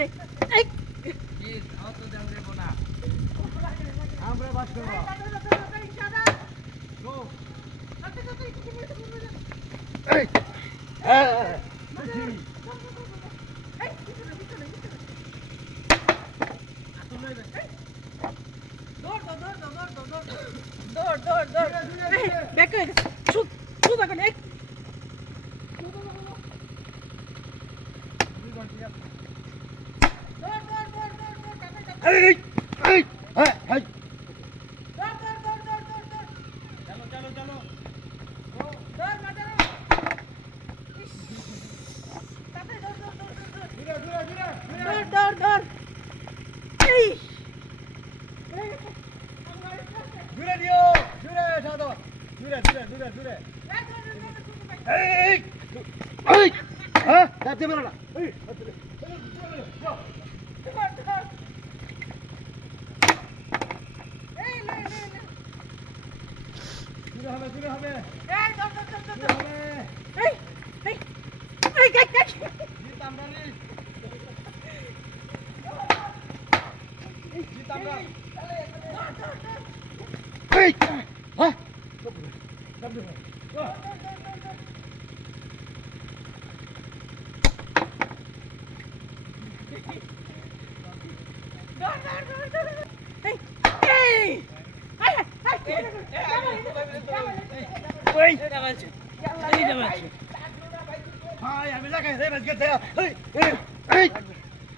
রে এই কি অত দাম দেব না আমরা বাস করব গো এই হ্যাঁ ব্যাক করে ছুট ছুট এখন এক এই এই হ্যাঁ হ্যাঁ ধর এই জুড়ে দিও জুড়ে সাদো জুড়ে এই এই হ্যাঁ যাচ্ছে বেরো না এই জুড়ে হবে এই ধর এই এই এই গাই জিত আমরা নি জিত আমরা এই হ্যাঁ Hai, আমি লাগাই রে বাজ গেছে এই এই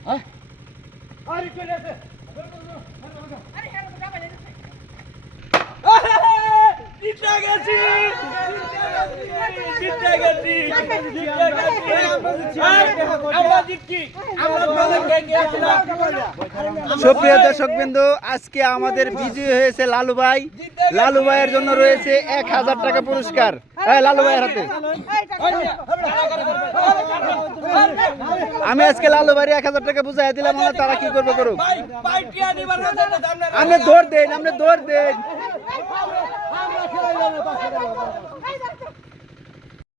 হ্যাঁ আরে চলে আসে জিতে গেছি আমরা জিতছি আমরা প্রথম গেঙ্গে আসলাম সুপ্রিয় দর্শকবৃন্দ, আজকে আমাদের বিজয়ী হয়েছে লালু ভাই। লালু ভাইয়ের জন্য রয়েছে 1000 টাকা পুরস্কার। লালু ভাইয়ের হাতে আমি আজকে লালু ভাই 1000 টাকা বুঝাই দিলাম, তারা কি করবে করুক। আপনি দৌড় দেন, আপনি দৌড় দেন।